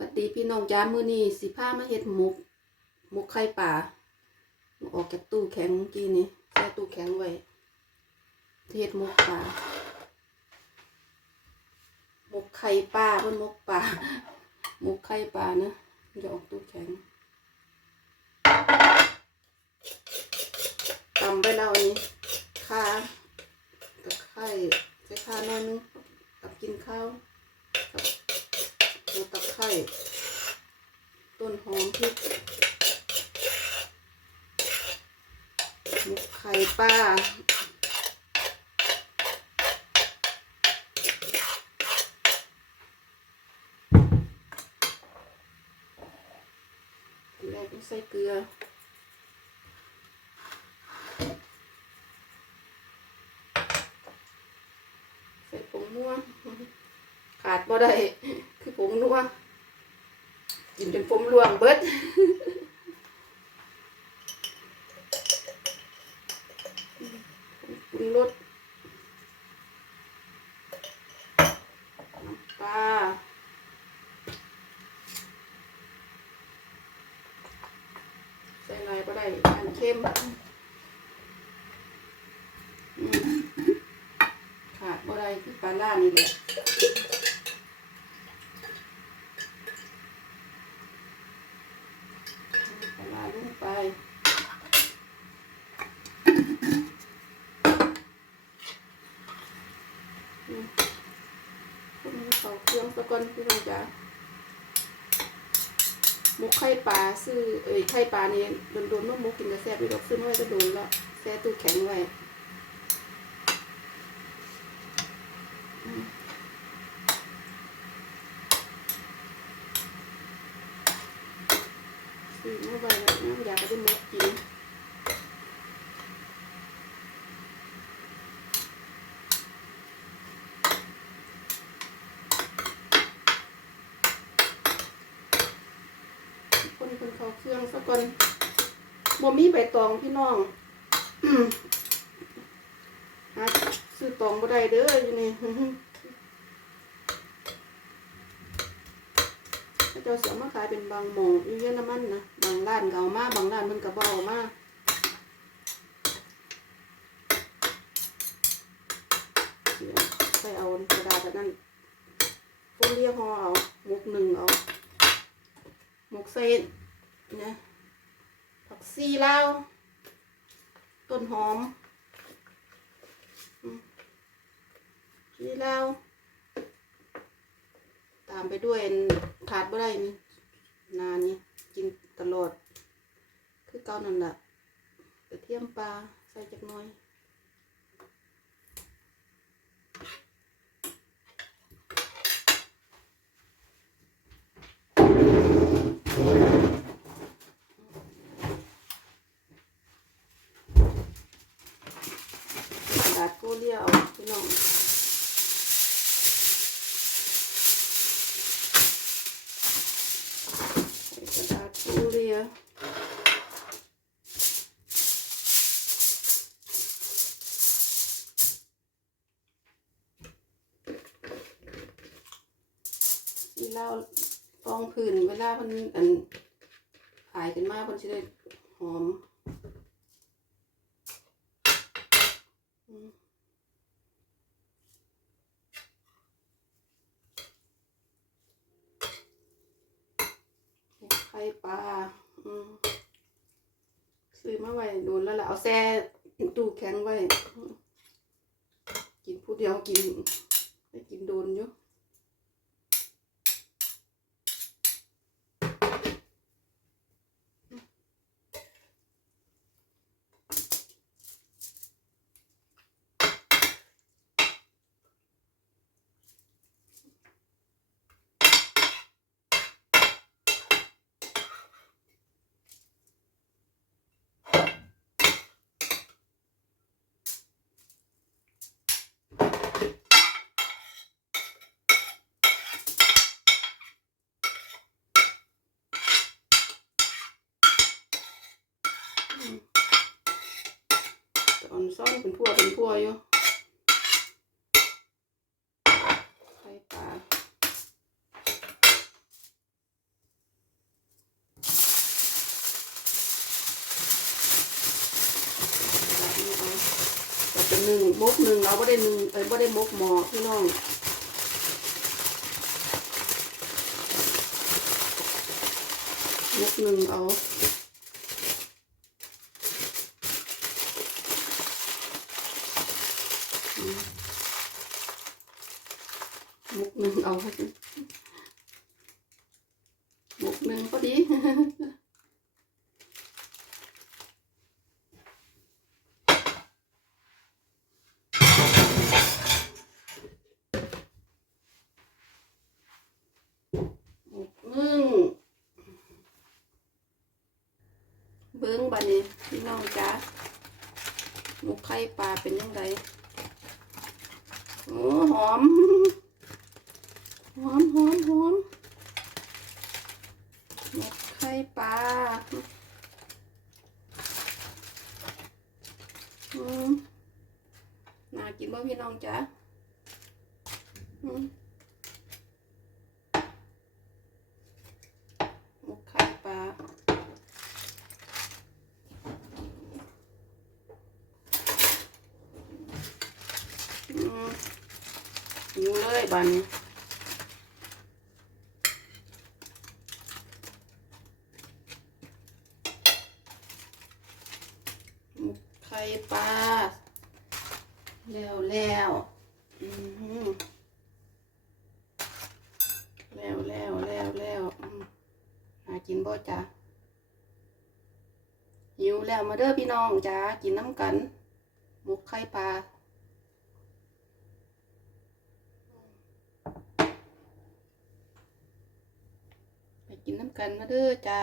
สวัสดีพี่น้องจ้ามือนี้สิพามาเฮ็ดหมกหมกไข่ป่าออกจากตู้แข็งเมื่อกี้นี้แช่ตู้แข็งไว้เฮ็ดหมกป่าหมกไข่ป่าเพิ่นหมกป่าหมกไข่ป่านะจะออกตู้แข็งตำไปแล้วอันนี้ข่าตะไคร้ใส่ข่าน้อยนึงกับกินข้าว ตัวตะไคร้ต้นหอมพริกหมกไข่ปลาทีแรกต้องใส่เกลือใส่ผงนัวขาดบ่ได้คือผงนัว กินจนผมร่วงเบิดปรุงรสปลาใส่อะไรก็ได้อันเข้มอืมขาดบ่ได้คือปลาล่านี่แหละ ปลาร้าลงไปอืมพวกนี้เขาเครื่อง สะก่อนพี่น้องจ๋าหมกไข่ปลาซื้อเอ้ยไข่ปลานี่โดนๆเมื่อมกกินกระแซ่บพี่ดอกซื้อมาไว้ก็โดนแล้วแซ่ตู้แข็งไว้อืมซื้อมาไว้แล้วน้ำยาก็ได้มกกิน คนคนเขาเครื่องสักคนบ่มีใบตองพี่น้องหาซื้อตองบ่ได้เด้ออยู่นี่เจ้าเสียมาขายเป็นบางหมองอยู่เยอรมันนะบางร้านเก็เอามากบางร้านมันก็บ่เอามาเดี๋ยวใส่เอากระดาษอันนั้นโฟเลียห่อเอาหมกหนึ่งเอา หมกเส้นนะผักซีเลาต้นหอมซีลาตามไปด้วยขาดบ่ได้นี่นานี่กินตลอด คือเก่านั่นแหละกระเทียมปลาใส่จักน่อย กระดาษโฟเลียเอาพี่น้องใส่กระดาษโฟเลียสีเหล้าฟองผื่นเวลามันอันขายกันมากมันจะได้หอม อืม ไข่ปลาซื้อมาไว้โดนแล้วล่ะ เอาแซ่ตู้แข็งไว้ กินผู้เดียวกินไม่กินโดนอยู่ ซ้อนเป็นพวกเป็นพวกอยู่ไข่ปลาเรานหนึ่งมกหนึ่งเราไม่ได้หนึ่งเอ้ไม่ได้มกหมอพี่น้องมกหนึ่งเอา มมกหนึ่งเอามกหนึ่งก็ดีหมกนึ่งเบิ้งบันนี้พี่น้องจ้าหมกไข่ปลาเป็นยังไง โอ้หอม หอมหอมหอมหมกไข่ปลาอืมน่ากินบ่พี่น้องจ้ะอืม หมกไข่ปลาอืม หิวเลยบานนี้หมกไข่ปลาแล้วแล้วอืมแล้วแล้วแล้วแล้วมหากินบ่จ้ะหิวแล้วมาเด้อพี่น้องจ้ากินน้ำกันหมกไข่ปลาไปกินน้ำ กันมาเด้อจ้า